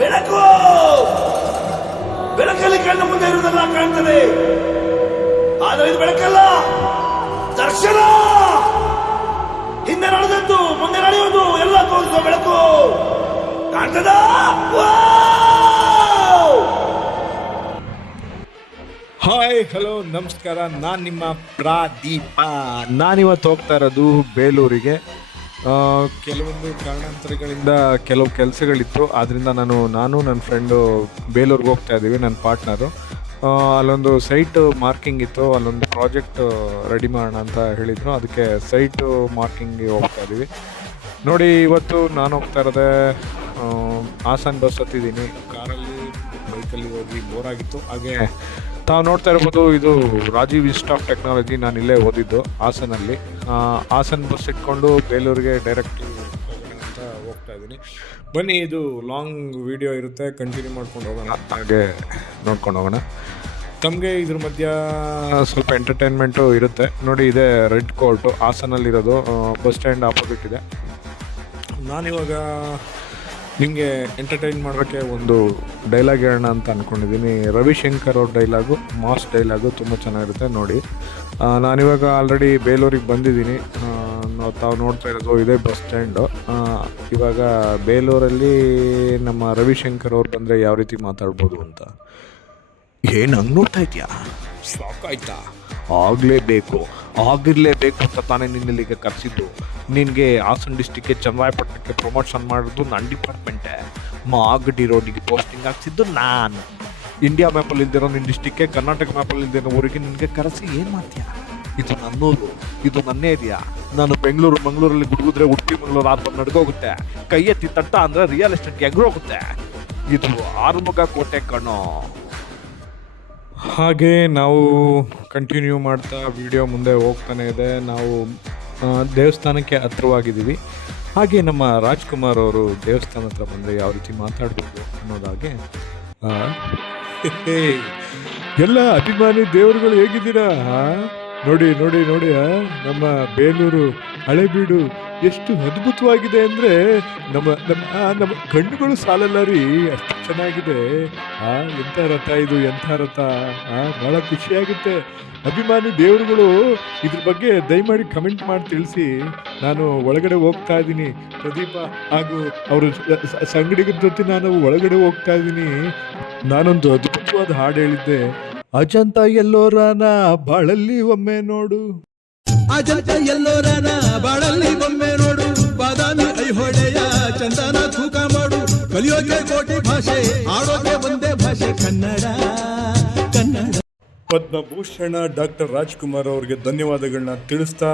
ಬೆಳಕು. ಬೆಳಕಲ್ಲಿ ಕಣ್ಣು ಮುಂದೆ ಇರುವುದೆಲ್ಲ ಕಾಣ್ತದೆ, ಆದರೆ ಇದು ಬೆಳಕಲ್ಲ, ದರ್ಶನ. ಹಿಂದೆ ನಡೆದದ್ದು ಮುಂದೆ ನಡೆಯುವುದು ಎಲ್ಲ ತೋರಿಸುವ ಬೆಳಕು ಕಾಣ್ತದ. ಹಾಯ್, ಹಲೋ, ನಮಸ್ಕಾರ. ನಾನು ನಿಮ್ಮ ಪ್ರಾದೀಪ. ನಾನಿವತ್ತು ಹೋಗ್ತಾ ಇರೋದು ಬೇಲೂರಿಗೆ. ಕೆಲವೊಂದು ಕಾರಣಾಂತರಗಳಿಂದ ಕೆಲವು ಕೆಲಸಗಳಿತ್ತು, ಆದ್ದರಿಂದ ನಾನು ನನ್ನ ಫ್ರೆಂಡು ಬೇಲೂರಿಗೆ ಹೋಗ್ತಾ ಇದ್ದೀವಿ. ನನ್ನ ಪಾರ್ಟ್ನರು ಅಲ್ಲೊಂದು ಸೈಟ್ ಮಾರ್ಕಿಂಗ್ ಇತ್ತು, ಅಲ್ಲೊಂದು ಪ್ರಾಜೆಕ್ಟ್ ರೆಡಿ ಮಾಡೋಣ ಅಂತ ಹೇಳಿದರು. ಅದಕ್ಕೆ ಸೈಟು ಮಾರ್ಕಿಂಗ್ಗೆ ಹೋಗ್ತಾ ಇದ್ದೀವಿ. ನೋಡಿ, ಇವತ್ತು ನಾನು ಹೋಗ್ತಾ ಇರೋದೇ ಹಾಸನ ಬಸ್ ಹತ್ತಿದ್ದೀನಿ. ಕಾರಲ್ಲಿ ಬೈಕಲ್ಲಿ ಹೋಗಿ ಬೋರಾಗಿತ್ತು. ಹಾಗೆ ತಾವು ನೋಡ್ತಾ ಇರ್ಬೋದು, ಇದು ರಾಜೀವ್ ಇನ್ಸ್ಟಿಟ್ಯೂಟ್ ಆಫ್ ಟೆಕ್ನಾಲಜಿ. ನಾನು ಇಲ್ಲೇ ಓದಿದ್ದು ಹಾಸನಲ್ಲಿ. ಹಾಸನ ಬಸ್ ಇಟ್ಕೊಂಡು ಬೇಲೂರಿಗೆ ಡೈರೆಕ್ಟ್ ಹೋಗೋಣ ಅಂತ ಹೋಗ್ತಾ ಇದ್ದೀನಿ. ಬನ್ನಿ, ಇದು ಲಾಂಗ್ ವಿಡಿಯೋ ಇರುತ್ತೆ, ಕಂಟಿನ್ಯೂ ಮಾಡ್ಕೊಂಡು ಹೋಗೋಣ, ಹಾಗೆ ನೋಡ್ಕೊಂಡು ಹೋಗೋಣ. ತಮಗೆ ಇದ್ರ ಮಧ್ಯ ಸ್ವಲ್ಪ ಎಂಟರ್ಟೈನ್ಮೆಂಟು ಇರುತ್ತೆ. ನೋಡಿ, ಇದೆ ರೆಡ್ ಕೋರ್ಟು, ಹಾಸನಲ್ಲಿರೋದು, ಬಸ್ ಸ್ಟ್ಯಾಂಡ್ ಆಪೋಸಿಟ್ ಇದೆ. ನಾನಿವಾಗ ನಿಮಗೆ ಎಂಟರ್ಟೈನ್ ಮಾಡೋಕ್ಕೆ ಒಂದು ಡೈಲಾಗ್ ಹೇಳೋಣ ಅಂತ ಅಂದ್ಕೊಂಡಿದ್ದೀನಿ. ರವಿಶಂಕರ್ ಅವ್ರ ಡೈಲಾಗು, ಮಾಸ್ ಡೈಲಾಗು, ತುಂಬ ಚೆನ್ನಾಗಿರುತ್ತೆ. ನೋಡಿ, ನಾನಿವಾಗ ಆಲ್ರೆಡಿ ಬೇಲೂರಿಗೆ ಬಂದಿದ್ದೀನಿ. ತಾವು ನೋಡ್ತಾ ಇರೋದು ಇದೇ ಬಸ್ ಸ್ಟ್ಯಾಂಡು. ಇವಾಗ ಬೇಲೂರಲ್ಲಿ ನಮ್ಮ ರವಿಶಂಕರ್ ಅವ್ರು ಬಂದರೆ ಯಾವ ರೀತಿ ಮಾತಾಡ್ಬೋದು ಅಂತ. ಏನು ಹಂಗೆ ನೋಡ್ತಾ ಇದೆಯಾ? ಶಾಕ್ ಆಯ್ತಾ? ಆಗಲೇಬೇಕು, ಆಗಿರಲೇಬೇಕು ಅಂತ ತಾನೇ ನಿನ್ನಲ್ಲಿಗೆ ಕರೆಸಿದ್ದು. ನಿನಗೆ ಹಾಸನ ಡಿಸ್ಟಿಕ್ಗೆ ಚನ್ನರಾಯಪಟ್ಟಣಕ್ಕೆ ಪ್ರಮೋಷನ್ ಮಾಡೋದು ನನ್ನ ಡಿಪಾರ್ಟ್ಮೆಂಟೇ. ಮಾಗಡಿ ರೋಡಿಗೆ ಪೋಸ್ಟಿಂಗ್ ಹಾಕ್ಸಿದ್ದು ನಾನು. ಇಂಡಿಯಾ ಮ್ಯಾಪಲ್ಲಿ ಇಲ್ದಿರೋ ನಿನ್ನ ಡಿಸ್ಟಿಕ್ಗೆ, ಕರ್ನಾಟಕ ಮ್ಯಾಪಲ್ಲಿ ಇಲ್ದಿರೋ ಊರಿಗೆ ನಿನಗೆ ಕರೆಸಿ ಏನು ಮಾಡ್ತೀಯಾ? ಇದು ನನ್ನೂರು, ಇದು ನನ್ನ ಏರಿಯಾ. ನಾನು ಮಂಗಳೂರಲ್ಲಿ ಗುಡುಗಿದ್ರೆ ಉಡುಪಿ ಮಂಗಳೂರು ಆದ ನಡ್ಗೋಗುತ್ತೆ. ಕೈ ಎತ್ತಿ ತಟ್ಟ ಅಂದರೆ ರಿಯಲ್ ಎಸ್ಟೇಟ್ಗೆ ಎಗ್ರೋಗುತ್ತೆ. ಇದು ಆರುಮುಗ ಕೋಟೆ ಕಣೋ. ಹಾಗೆ ನಾವು ಕಂಟಿನ್ಯೂ ಮಾಡ್ತಾ ವಿಡಿಯೋ ಮುಂದೆ ಹೋಗ್ತಾನೆ ಇದೆ. ನಾವು ದೇವಸ್ಥಾನಕ್ಕೆ ಹತ್ರವಾಗಿದ್ದೀವಿ. ಹಾಗೆ ನಮ್ಮ ರಾಜ್ಕುಮಾರ್ ಅವರು ದೇವಸ್ಥಾನ ಹತ್ರ ಬಂದರೆ ಯಾವ ರೀತಿ ಮಾತಾಡಬೇಕು ಅನ್ನೋದಾಗೆ, ಎಲ್ಲ ಅಭಿಮಾನಿ ದೇವರುಗಳು ಹೇಗಿದ್ದೀರಾ? ನೋಡಿ ನೋಡಿ ನೋಡಿ, ನಮ್ಮ ಬೇಲೂರು ಹಳೆಬೀಡು ಎಷ್ಟು ಅದ್ಭುತವಾಗಿದೆ ಅಂದರೆ ನಮ್ಮ ನಮ್ಮ ಕಣ್ಣುಗಳು ಸಾಲಲ್ಲ ರೀ, ಅಷ್ಟು ಚೆನ್ನಾಗಿದೆ. ಎಂಥ ರಥ ಇದು, ಎಂಥ ರಥ! ಭಾಳ ಖುಷಿಯಾಗುತ್ತೆ. ಅಭಿಮಾನಿ ದೇವರುಗಳು ಇದ್ರ ಬಗ್ಗೆ ದಯಮಾಡಿ ಕಮೆಂಟ್ ಮಾಡಿ ತಿಳಿಸಿ. ನಾನು ಒಳಗಡೆ ಹೋಗ್ತಾ ಇದ್ದೀನಿ. ಪ್ರದೀಪ ಹಾಗೂ ಅವರು ಸಂಗಡಿಗರ ಜೊತೆ ನಾನು ಒಳಗಡೆ ಹೋಗ್ತಾ ಇದ್ದೀನಿ. ನಾನೊಂದು ಅದ್ಭುತವಾದ ಹಾಡು ಹೇಳಿದ್ದೆ, ಅಜಂತ ಎಲ್ಲೋರನ ಬಾಳಲ್ಲಿ ಒಮ್ಮೆ ನೋಡು, ಅಜಂತ ಎಲ್ಲೋರನ ಬಾಳಲ್ಲಿ ಒಮ್ಮೆ ನೋಡು, ಬಾದಾಮಿ ಐಹೊಳೆಯ ಚಂದನ ತೂಕ ಮಾಡು, ಕಲಿಯೋಕೆ ಕೋಟಿ ಭಾಷೆ, ಆಡೋಕೆ ಒಂದೇ ಭಾಷೆ ಕನ್ನಡ. ಪದ್ಮಭೂಷಣ ಡಾಕ್ಟರ್ ರಾಜ್ಕುಮಾರ್ ಅವ್ರಿಗೆ ಧನ್ಯವಾದಗಳನ್ನ ತಿಳಿಸ್ತಾ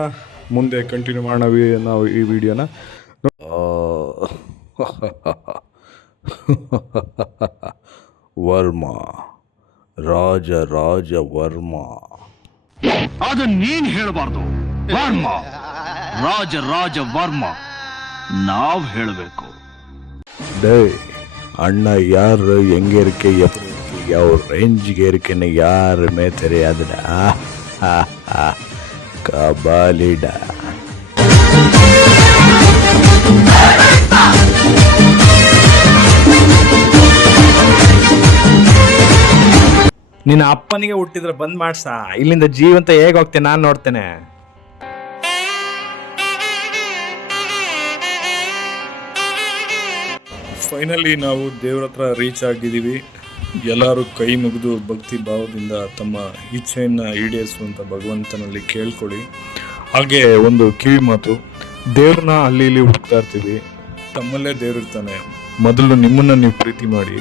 ಮುಂದೆ ಕಂಟಿನ್ಯೂ ಮಾಡೋಣ ನಾವು ಈ ವಿಡಿಯೋನ. ವರ್ಮ, ರಾಜ ವರ್ಮ. ಅದನ್ನ ನೀನ್ ಹೇಳಬಾರ್ದು. ವರ್ಮ, ರಾಜ ವರ್ಮ, ನಾವ್ ಹೇಳಬೇಕು. ಡೇ ಅಣ್ಣ, ಯಾರು ಹೆಂಗೇರಿಕೆ ಯಾವ ರೇಂಜ್ಗೆ ಏರಿಕೆನ ಯಾರ ಮೇತರೆ ಅದನ್ನ ಕಬಾಲಿಡ. ನಿನ್ನ ಅಪ್ಪನಿಗೆ ಹುಟ್ಟಿದ್ರೆ ಬಂದ್ ಮಾಡ್ಸ, ಇಲ್ಲಿಂದ ಜೀವಂತ ಹೇಗೆ ಹೋಗ್ತೇನೆ ನಾನು ನೋಡ್ತೇನೆ. ಫೈನಲಿ ನಾವು ದೇವ್ರ ಹತ್ರ ರೀಚ್ ಆಗಿದ್ದೀವಿ. ಎಲ್ಲರೂ ಕೈ ಮುಗಿದು ಭಕ್ತಿ ಭಾವದಿಂದ ತಮ್ಮ ಇಚ್ಛೆಯನ್ನು ಈಡೇರಿಸುವಂಥ ಭಗವಂತನಲ್ಲಿ ಕೇಳ್ಕೊಳ್ಳಿ. ಹಾಗೆ ಒಂದು ಕಿವಿ ಮಾತು, ದೇವ್ರನ್ನ ಅಲ್ಲಿ ಇಲ್ಲಿ ಹುಡುಕ್ತಾ ಇರ್ತೀವಿ, ತಮ್ಮಲ್ಲೇ ದೇವ್ರಿರ್ತಾನೆ. ಮೊದಲು ನಿಮ್ಮನ್ನು ನೀವು ಪ್ರೀತಿ ಮಾಡಿ,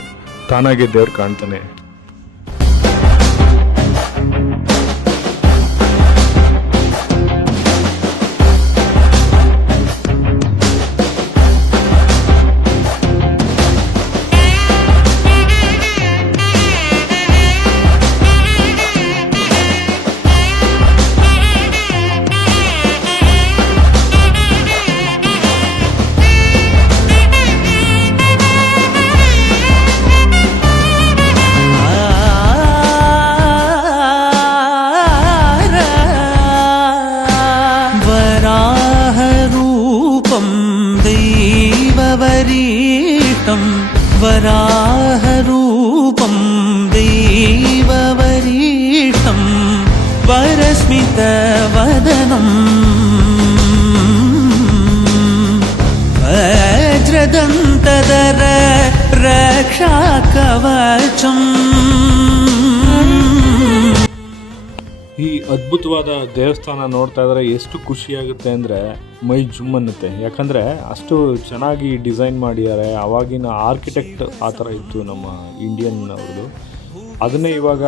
ತಾನಾಗೆ ದೇವ್ರು ಕಾಣ್ತಾನೆ. वराहरूपं देववरीष्ठं वरस्मितवदनम् वज्रदन्तधर रक्षाकवचम्. ಈ ಅದ್ಭುತವಾದ ದೇವಸ್ಥಾನ ನೋಡ್ತಾ ಇದ್ರೆ ಎಷ್ಟು ಖುಷಿಯಾಗುತ್ತೆ ಅಂದರೆ ಮೈ ಜುಮ್ ಅನ್ನುತ್ತೆ. ಯಾಕಂದರೆ ಅಷ್ಟು ಚೆನ್ನಾಗಿ ಡಿಸೈನ್ ಮಾಡಿದ್ದಾರೆ. ಆವಾಗಿನ ಆರ್ಕಿಟೆಕ್ಟ್ ಆ ಥರ ಇತ್ತು ನಮ್ಮ ಇಂಡಿಯನ್ ಅವ್ರದ್ದು. ಅದನ್ನೇ ಇವಾಗ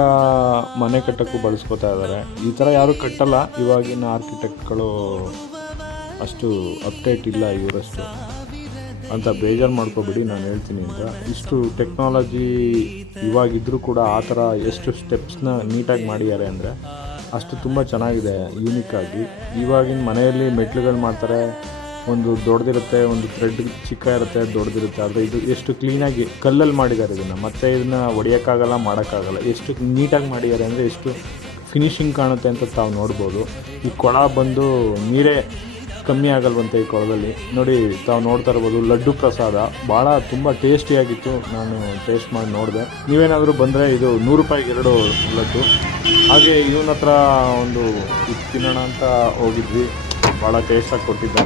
ಮನೆ ಕಟ್ಟೋಕ್ಕೂ ಬಳಸ್ಕೊತಾ ಇದ್ದಾರೆ. ಈ ಥರ ಯಾರೂ ಕಟ್ಟಲ್ಲ. ಇವಾಗಿನ ಆರ್ಕಿಟೆಕ್ಟ್ಗಳು ಅಷ್ಟು ಅಪ್ಡೇಟ್ ಇಲ್ಲ ಇವರಷ್ಟು ಅಂತ ಬೇಜಾರು ಮಾಡ್ಕೊಬೇಡಿ, ನಾನು ಹೇಳ್ತೀನಿ ಅಂತ. ಇಷ್ಟು ಟೆಕ್ನಾಲಜಿ ಇವಾಗಿದ್ದರೂ ಕೂಡ ಆ ಥರ ಎಷ್ಟು ಸ್ಟೆಪ್ಸ್ನ ನೀಟಾಗಿ ಮಾಡಿದ್ದಾರೆ ಅಂದರೆ ಅಷ್ಟು ತುಂಬ ಚೆನ್ನಾಗಿದೆ, ಯೂನಿಕ್ಕಾಗಿ. ಇವಾಗಿನ ಮನೆಯಲ್ಲಿ ಮೆಟ್ಲುಗಳು ಮಾಡ್ತಾರೆ, ಒಂದು ದೊಡ್ಡದಿರುತ್ತೆ, ಒಂದು ಥ್ರೆಡ್ ಚಿಕ್ಕ ಇರುತ್ತೆ, ದೊಡ್ಡದಿರುತ್ತೆ. ಆದರೆ ಇದು ಎಷ್ಟು ಕ್ಲೀನಾಗಿ ಕಲ್ಲಲ್ಲಿ ಮಾಡಿದ್ದಾರೆ ಇದನ್ನು. ಮತ್ತು ಇದನ್ನು ಹೊಡೆಯೋಕ್ಕಾಗಲ್ಲ, ಮಾಡೋಕ್ಕಾಗಲ್ಲ. ಎಷ್ಟು ನೀಟಾಗಿ ಮಾಡಿದ್ದಾರೆ ಅಂದರೆ ಎಷ್ಟು ಫಿನಿಶಿಂಗ್ ಕಾಣುತ್ತೆ ಅಂತ ತಾವು ನೋಡ್ಬೋದು. ಈ ಕೊಳ ಬಂದು ನೀರೇ ಕಮ್ಮಿ ಆಗಲ್ವಂತೆ ಈ ಕೊಳದಲ್ಲಿ. ನೋಡಿ, ತಾವು ನೋಡ್ತಾ ಇರ್ಬೋದು ಲಡ್ಡು ಪ್ರಸಾದ ಭಾಳ ತುಂಬ ಟೇಸ್ಟಿಯಾಗಿತ್ತು. ನಾನು ಟೇಸ್ಟ್ ಮಾಡಿ ನೋಡಿದೆ. ನೀವೇನಾದರೂ ಬಂದರೆ ಇದು 100 ರೂಪಾಯಿಗೆ 2 ಲಡ್ಡು. ಹಾಗೆ ಇವನ ಹತ್ರ ಒಂದು ಇದು ತಿನ್ನೋಣ ಅಂತ ಹೋಗಿದ್ವಿ. ಭಾಳ ಟೇಸ್ಟಾಗಿ ಕೊಟ್ಟಿದ್ದ.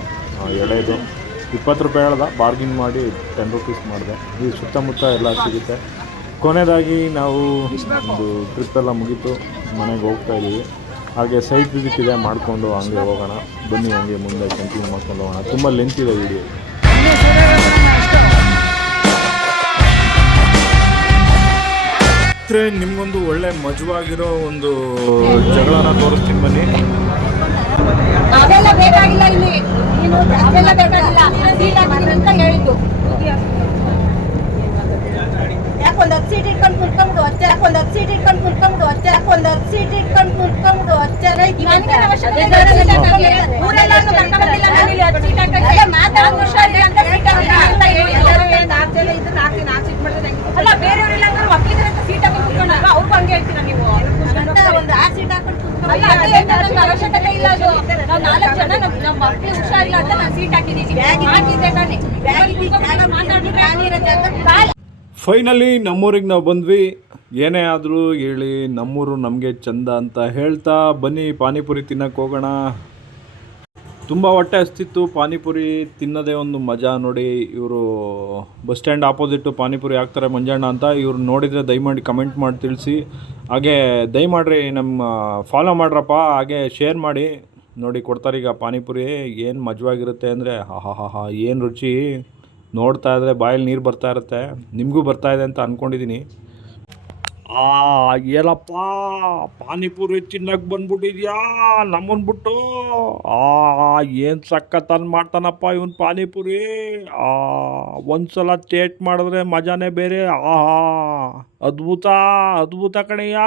ಎಳೆದು 20 ರೂಪಾಯಿ ಹೇಳ್ದ, ಬಾರ್ಗಿನ್ ಮಾಡಿ 10 ರೂಪೀಸ್ ಮಾಡಿದೆ. ಈ ಸುತ್ತಮುತ್ತ ಎಲ್ಲ ಸಿಗುತ್ತೆ. ಕೊನೆಯದಾಗಿ ನಾವು ಒಂದು ಟ್ರಿಪ್ಪೆಲ್ಲ ಮುಗೀತು, ಮನೆಗೆ ಹೋಗ್ತಾ ಇದ್ದೀವಿ. ಹಾಗೆ ಸೈಟ್ ವಿಸಿಟ್ ಇದೆ, ಮಾಡಿಕೊಂಡು ಹಂಗೆ ಹೋಗೋಣ. ಬನ್ನಿ, ಹಂಗೆ ಮುಂದೆ ಕಂಟಿನ್ಯೂ ಮಾಡ್ಕೊಂಡು ಹೋಗೋಣ. ತುಂಬ ಲೆಂತ್ ಇದೆ ವಿಡಿಯೋ. ನಿಮಗೊಂದು ಒಳ್ಳೆ ಮಜವಾಗಿರೋ ಒಂದು ಜಗಳನ ತೋರಿಸ್ತೀನಿ ಬನ್ನಿ. ಅದೆಲ್ಲ ಬೇಕಾಗಿಲ್ಲ, ಇಲ್ಲಿ ನೀನು ಅದೆಲ್ಲ ಬೇಕಾಗಿಲ್ಲ, ಸೀಟ್ ಹಾಕ್ತೀನಿ ಅಂತ ಹೇಳಿದ್ದು. ಯಾಕೊಂದು 10 ಸೀಟ್ ಇಟ್ಕೊಂಡು ಕುತ್ಕೊಂಡ್ಬಿಡು ಅಷ್ಟೇ. ಯಾಕೊಂದು 10 ಸೀಟ್ ಇಟ್ಕೊಂಡು ಕುತ್ಕೊಂಡ್ಬಿಡು ಅಷ್ಟೇ. ಯಾಕೊಂದು 10 ಸೀಟ್ ಇಟ್ಕೊಂಡು ಕುತ್ಕೊಂಡ್ಬಿಡು ಅಷ್ಟೇ. ನನಗೆ ಅವಶ್ಯಕತೆ ಇಲ್ಲ. ಊರೆಲ್ಲ ಕರ್ಕೊಂಡ್ಬಂದಿಲ್ಲ, ನಾನು ಇಲ್ಲಿ 10 ಸೀಟ್ ಹಾಕಕ್ಕೆ ಮಾತಾಡೋದು ಹುಷಾರಿಲ್ಲ ಅಂತ ಸೀಟ್ ಹಾಕಿಲ್ಲ ಅಂತ ಹೇಳಿ ನಾಲ್ಕು ಇದನ್ನ ಹಾಕ್ತೀನಿ, 4 ಸೀಟ್ ಮಾಡಿದ್ರೆ ಅಲ್ಲ, ಬೇರೆಯವರೆಲ್ಲ ಅಂದ್ರೆ ಮಕ್ಕಳಿದ್ರೆ ಸೀಟ್ ಹಾಕೊಂಡು ಕುತ್ಕೊಂಡಲ್ವಾ, ಅವ್ರಿಗೂ ಹಂಗೆ ಹೇಳ್ತೀರಾ ನೀವು? ಒಂದು 6 ಸೀಟ್ ಹಾಕೊಂಡು ಕುತ್ಕೊಂಡು ಅವಶ್ಯಕತೆ ಇಲ್ಲ. ಅದು ನಾವು 4 ಜನ ನಮ್ಮ ಮಕ್ಕಳು ಹುಷಾರಿಲ್ಲ ಅಂತ ನಾನು ಸೀಟ್ ಹಾಕಿದ್ದೀವಿ. ಹಾಕಿದ್ದೆ ತಾನೆ, ಮಾತಾಡಿದ್ರೆ ಫೈನಲಿ ನಮ್ಮೂರಿಗೆ ನಾವು ಬಂದ್ವಿ. ಏನೇ ಆದರೂ ಹೇಳಿ ನಮ್ಮೂರು ನಮಗೆ ಚಂದ ಅಂತ ಹೇಳ್ತಾ ಬನ್ನಿ ಪಾನಿಪುರಿ ತಿನ್ನಕ್ಕೆ ಹೋಗೋಣ. ತುಂಬ ಹೊಟ್ಟೆ ಹಸ್ತಿತ್ತು. ಪಾನಿಪುರಿ ತಿನ್ನೋದೇ ಒಂದು ಮಜಾ. ನೋಡಿ, ಇವರು ಬಸ್ ಸ್ಟ್ಯಾಂಡ್ ಆಪೋಸಿಟ್ಟು ಪಾನಿಪುರಿ ಹಾಕ್ತಾರೆ ಮಂಜಣ್ಣ ಅಂತ. ಇವ್ರು ನೋಡಿದರೆ ದಯಮಾಡಿ ಕಮೆಂಟ್ ಮಾಡಿ ತಿಳಿಸಿ. ಹಾಗೆ ದಯಮಾಡ್ರಿ ನಮ್ಮ ಫಾಲೋ ಮಾಡ್ರಪ್ಪ, ಹಾಗೆ ಶೇರ್ ಮಾಡಿ. ನೋಡಿ, ಕೊಡ್ತಾರೀಗ ಪಾನಿಪುರಿ. ಏನು ಮಜವಾಗಿರುತ್ತೆ ಅಂದರೆ ಹಾ ಏನು ರುಚಿ. ನೋಡ್ತಾ ಇದ್ರೆ ಬಾಯಲ್ಲಿ ನೀರು ಬರ್ತಾ ಇರುತ್ತೆ. ನಿಮಗೂ ಬರ್ತಾ ಇದೆ ಅಂತ ಅಂದ್ಕೊಂಡಿದ್ದೀನಿ. ಏನಪ್ಪ ಪಾನಿಪುರಿ ತಿನ್ನಕ್ಕೆ ಬಂದ್ಬಿಟ್ಟಿದ್ಯಾ ನಮ್ಮನ್ನು ಬಿಟ್ಟು? ಏನು ಸಖತ್ತನ್ನು ಮಾಡ್ತಾನಪ್ಪ ಇವನು ಪಾನಿಪುರಿ. ಒಂದು ಸಲ ಟೇಸ್ಟ್ ಮಾಡಿದ್ರೆ ಮಜಾನೇ ಬೇರೆ. ಅದ್ಭುತ ಕಣಯ್ಯ.